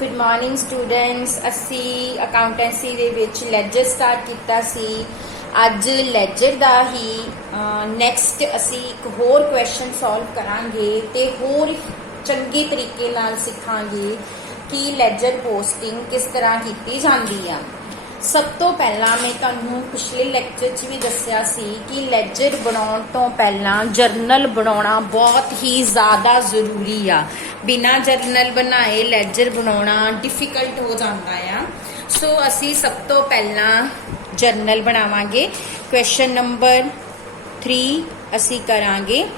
Good morning students. असी accountancy दे विच laser start किया सी। अज laser दा ही नैक्सट असी एक होर क्वेश्चन सॉल्व करांगे ते होर चंगे तरीके नाल सिखांगे कि लैजर पोस्टिंग किस तरह की जाती है। सब तो पहला मैं तुहानूं पिछले लैक्चर च भी दस्सिया सी कि लैजर बनाउण तो पहला जर्नल बनाउणा बहुत ही ज़्यादा जरूरी आ। बिना जर्नल बनाए लैजर बनाउणा डिफिकल्ट हो जाता है। सो असी सब तो पहला जर्नल बनावांगे। क्वेश्चन नंबर 3 असी करांगे।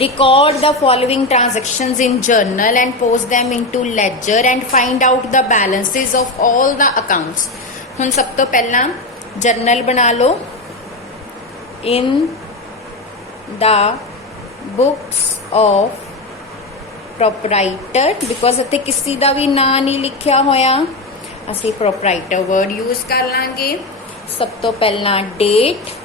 Record the following transactions in journal and post them into ledger and find out the balances of all the accounts। हुन सब तो पहला जर्नल बना लो। In the books of proprietor, because इत्थे किसी दा भी नाम नहीं लिखिया होया, असी proprietor word यूज कर लांगे। सब तो पहला date,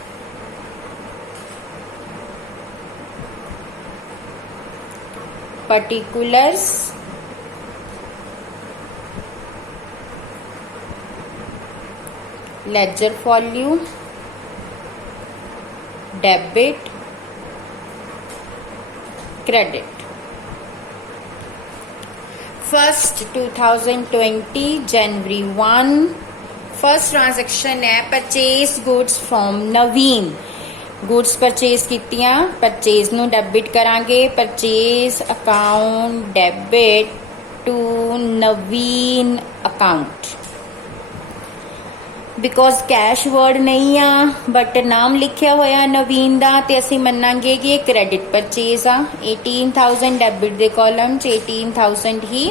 particulars, ledger volume, debit, credit। First 2020 जनवरी 1 फर्स्ट ट्रांजैक्शन है purchase goods from Naveen. Goods purchase कीतियां, परचेज नू डेबिट करांगे। Purchase account debit to Naveen account. Because cash word नहीं आ बट नाम लिखिया होया नवीन दा ते असी मनांगे कि ये क्रेडिट परचेज आ। 18,000 डेबिट दे कॉलम च, 18,000 ही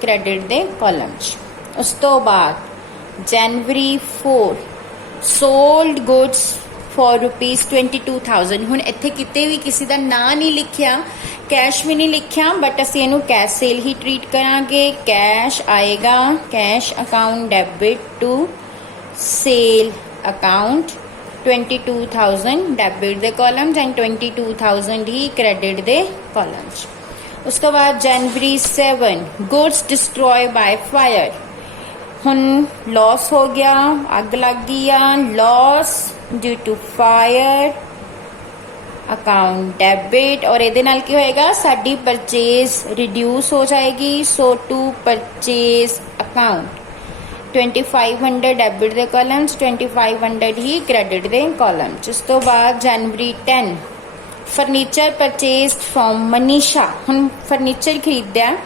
क्रेडिट दे कॉलम च। उस तो बाद जनवरी 4 सोल्ड गुड्स फॉर ₹22,000। हुण इत्थे किते भी किसी का नाम नहीं लिखिया, कैश भी नहीं लिखिया, बट असीं इहनूं कैश सेल ही ट्रीट करांगे। कैश आएगा, cash account debit to sale account. 22,000 debit दे कॉलम एंड 22,000 ही क्रेडिट दे कॉलम। उसके बाद जनवरी 7 गुड्स डिस्ट्रॉय बाय फायर। हुण लॉस हो गया, अग लग गई आ, loss due to fire account debit. और ये नाल की होएगा, साडी परचेज रिड्यूस हो जाएगी। So to purchase account 2500 debit दे कॉलम, 2500 ही क्रेडिट दे कॉलम। उस तो बाद जनवरी 10 फर्नीचर परचेज फ्रॉम मनीषा। हम फर्नीचर खरीदा,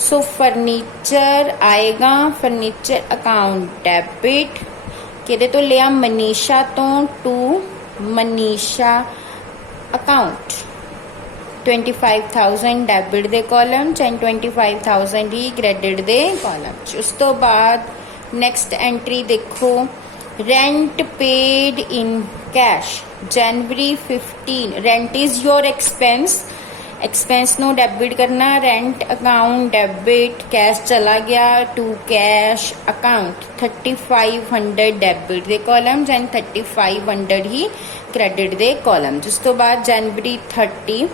सो फर्नीचर आएगा, फर्नीचर अकाउंट डेबिट किहदे तो लिया, मनीषा तो, टू मनीषा अकाउंट। 25,000 डेबिट दे कॉलम एंड 25,000 ही क्रेडिट दे कॉलम। उस तो बाद नैक्सट एंट्री देखो, रेंट पेड इन कैश जनवरी 15। Rent is your expense, expense no debit करना। रेंट अकाउंट डेबिट, कैश चला गया टू कैश अकाउंट। 3500 डेबिट दे कॉलम एंड 3500 ही क्रेडिट दे कॉलम। उस तो बाद जनवरी 30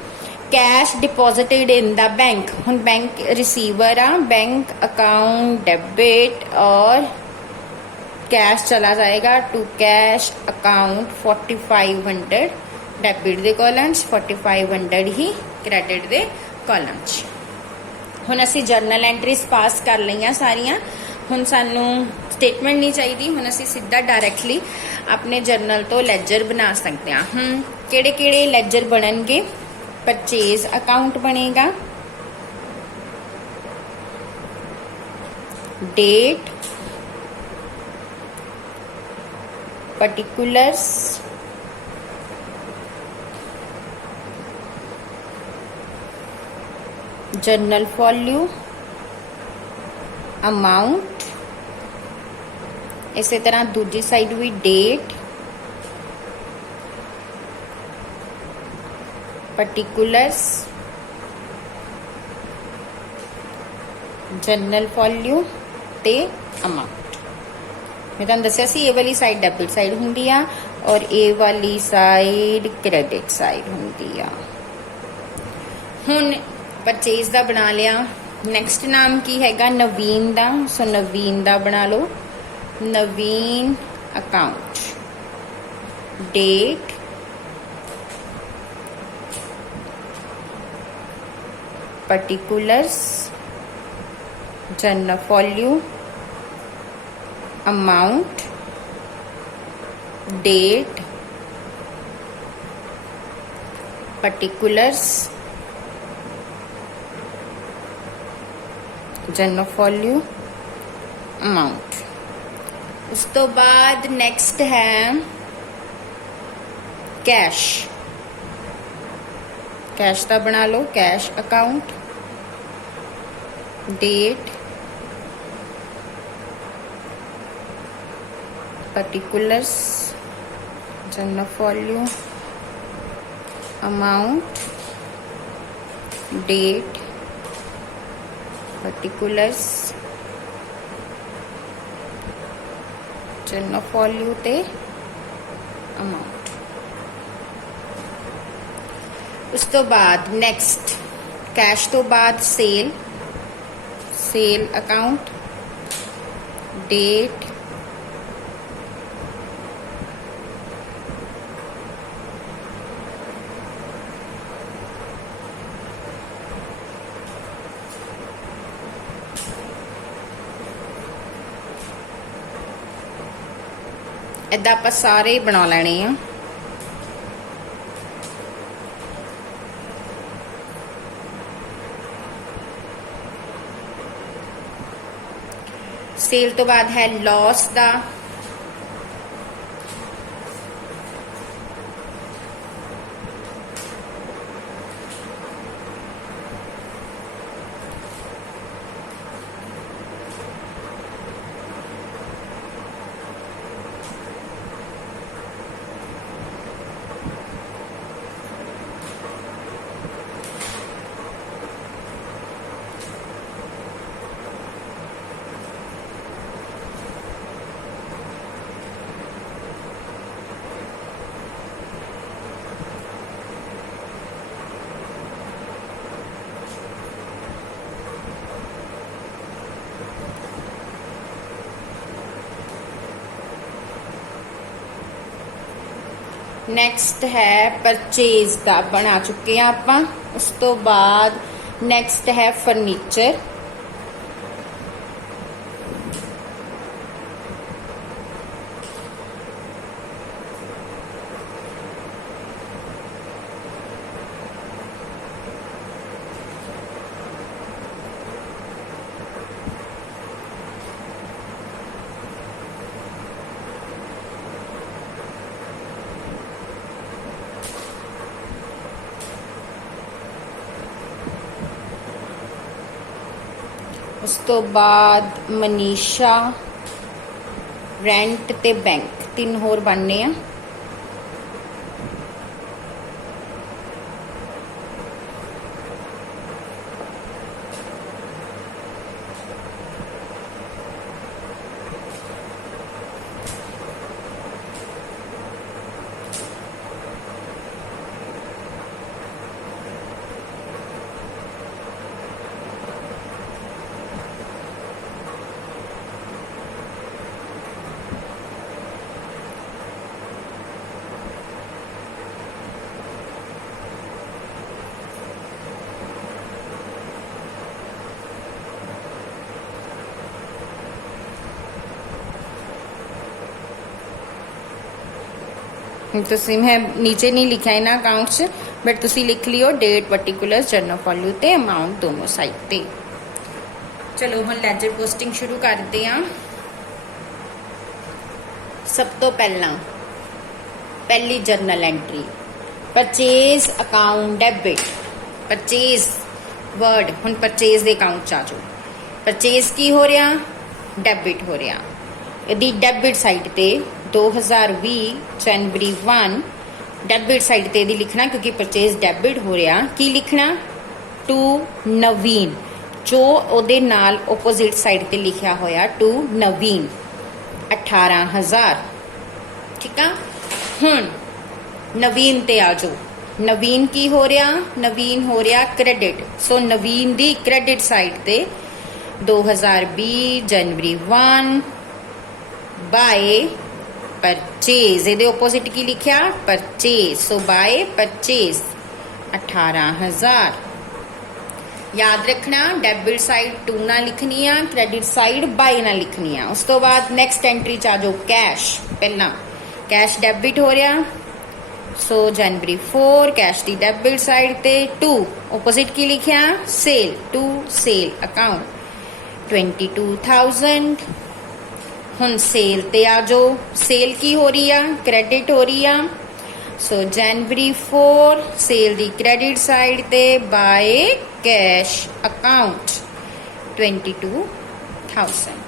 cash deposited in the bank. हुण बैंक रिसीवर आ, बैंक अकाउंट डेबिट और कैश चला जाएगा टू कैश अकाउंट। 4500 डेबिट दे कॉलम्स, 4500 ही क्रेडिट दे कॉलम्स। हुण असी जर्नल एंट्रीज पास कर लईआं सारियां। हुण सानू स्टेटमेंट नहीं चाहिए, हुण असी सीधा डायरैक्टली अपने जर्नल तो लैजर बना सकते हैं। किहड़े किहड़े लैजर बनणगे? परचेज अकाउंट बनेगा, date, particulars, journal volume, amount. इसी तरह दूसरी साइड भी डेट, पर्टिकुलर्स, जर्नल वॉल्यूम ते अमाउंट। मैं तुहानूं दस्सिया सी ये वाली साइड डेबिट साइड हुंदी आ और ये वाली साइड क्रेडिट साइड हुंदी आ। हुण परचेज का बना लिया, ਨੈਕਸਟ ਨਾਮ ਕੀ ਹੈਗਾ ਨਵੀਨ ਦਾ, ਸੋ ਨਵੀਨ ਦਾ ਬਣਾ ਲਓ। Naveen account, date, particulars, journal value, amount, date, particulars, journal value, amount। उस तो बाद नेक्स्ट है कैश। कैश का बना लो, cash account, date, particulars, journal value, amount, date, particulars, journal value ते amount। उस तो बाद नेक्स्ट कैश तो बाद सेल, सेल अकाउंट, डेट, इदा आप सारे बना लेने आ। सेल तो बाद है लॉस का, नैक्सट है परचेज का बना चुके हैं आप। उस तो बाद नैक्सट है फर्नीचर, उस तो बाद मनीषा, रेंट ते बैंक, तीन होर बनने हैं। तुसी मैं नीचे नहीं लिखा इन्हां अकाउंट्स, बट तुसी लिख लियो डेट, पर्टिकुलर्स, जर्नल वैल्यू ते अमाउंट दोनों साइड ते। चलो हम लैजर पोस्टिंग शुरू करते हैं। सब तो पहली journal entry purchase account debit. Purchase word हुण परचेज दे अकाउंट च आ जाओ। परचेज की हो रहा, डेबिट हो रहा। यदि डेबिट साइड ते 2020 जनवरी 1 डेबिट साइड ते लिखना, क्योंकि परचेज डेबिट हो रहा। की लिखना, टू नवीन, जो ओदे नाल ओपोजिट साइड ते लिखा होया टू नवीन 18,000। ठीक है, हुण नवीन ते आ जाओ। ਨਵੀਨ ਕੀ ਹੋ ਰਿਹਾ? ਨਵੀਨ ਹੋ ਰਿਹਾ ਕ੍ਰੈਡਿਟ। ਸੋ ਨਵੀਨ ਦੀ ਕ੍ਰੈਡਿਟ ਸਾਈਡ ਤੇ 2020 ਜਨਵਰੀ 1 ਬਾਏ परचेज, ਇਹਦੇ opposite ਕੀ ਲਿਖਿਆ? परचेज। So by purchase 18,000। याद रखना डेबिट साइड 2 ना लिखनी आ, क्रेडिट साइड बाय ना लिखनी आ। उस तो बाद नेक्स्ट एंट्री च आ जाओ कैश। पहला कैश डेबिट हो रहा, सो जनवरी 4 कैश दी डेबिट साइड ते 2 opposite की लिखिया? सेल। To sale account 22,000। हुन सेल ते आ जाओ। सेल की हो रही है? क्रेडिट हो रही है। सो जनवरी 4 सेल दी क्रेडिट साइड ते बाय कैश अकाउंट 22,000।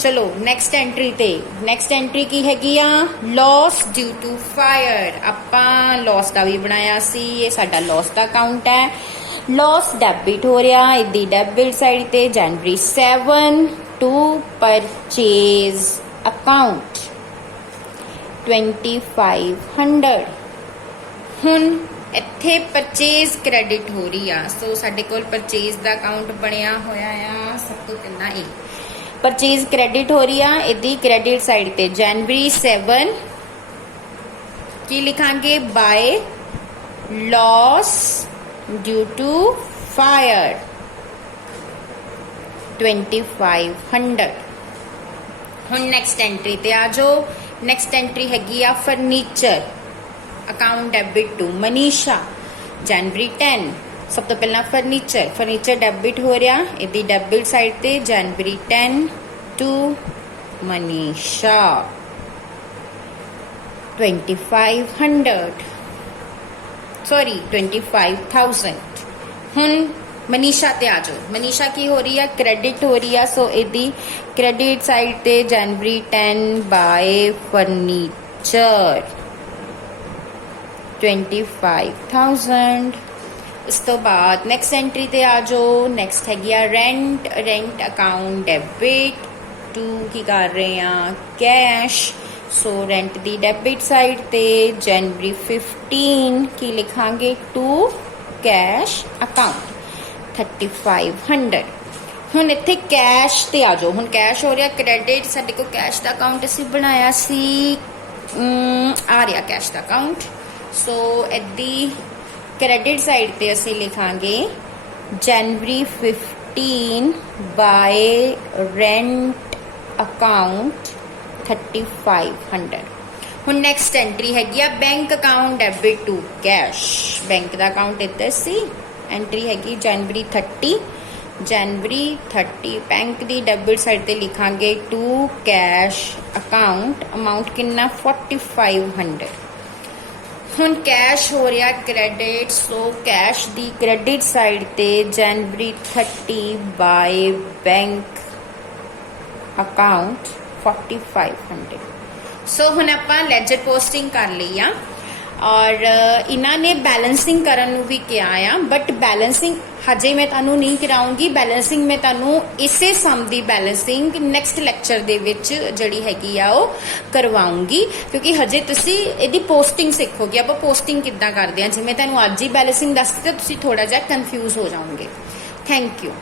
चलो नेक्स्ट एंट्री ते। नेक्स्ट एंट्री की हैगी आ? Loss due to fire. आपां लॉस का भी बनाया सी, ये साडा लॉस का अकाउंट है। लॉस डेबिट हो रहा, इदी डेबिट साइड ते जनवरी 7 टू परचेज अकाउंट 2500। हुन इत्थे परचेज क्रेडिट हो रही आ। सो साडे कोल परचेज दा अकाउंट बनिया होया आ। सब तो पहला ये परचेज क्रेडिट हो रही आ, इदी क्रेडिट साइड ते जनवरी 7 की लिखांगे? By loss due to fire 2500। हुन नेक्स्ट एंट्री ते आ जाओ। नेक्स्ट एंट्री हैगी आ furniture account debit to Manisha जनवरी 10। सब तो पहला फर्नीचर। फर्नीचर डेबिट हो रहा, इदी डेबिट साइड ते जनवरी 10 टू मनीषा 2500 सॉरी 25,000। हुन मनीषा ते आ जाओ। मनीषा की हो रही है? क्रेडिट हो रही है। सो इदी क्रेडिट साइड ते जनवरी 10 बाय फर्नीचर 25,000। उस तो बाद नेक्स्ट एंट्री ते आ जाओ। नेक्स्ट हैगी आ rent. Rent account debit to की कर रहे हैं? कैश। सो रेंट दी डेबिट साइड ते जनवरी 15 की लिखांगे? To cash account 3500। हुन इत्थे कैश ते आ जाओ। हुन कैश हो रहा क्रेडिट। साडे को कैश दा अकाउंट असीं बनाया सी, आ रहा कैश दा अकाउंट। सो इदी क्रेडिट साइड ते असीं लिखांगे जनवरी 15 बाय रेंट अकाउंट 3500। हुन नेक्स्ट एंट्री हैगी आ bank account debit to cash. Bank दा अकाउंट इधर सी, एंट्री हैगी जनवरी 30। जनवरी 30 बैंक दी डेबिट साइड ते लिखांगे टू कैश अकाउंट। अमाउंट कितना? 4500। हुन कैश हो रहा क्रेडिट। सो कैश दी क्रेडिट साइड ते जनवरी 30 बाय बैंक अकाउंट 4500। सो हुन आपां लेजर पोस्टिंग कर ली आ और इन्हां ने बैलेंसिंग करन नूं भी किया आ, बट बैलेंसिंग हजे मैं तुहानूं नहीं कराऊंगी। बैलेंसिंग मैं तुहानूं इसे सम दी बैलेंसिंग नेक्स्ट लैक्चर दे विच जिहड़ी हैगी आ ओह करवाऊंगी, क्योंकि हजे तुसीं इहदी पोस्टिंग सिखोगे। आपां पोस्टिंग किद्दां करदे आ, जिवें तुहानूं अज ही बैलेंसिंग दसदी तां तुसीं थोड़ा जिहा कन्फ्यूज हो जाओगे। Thank you.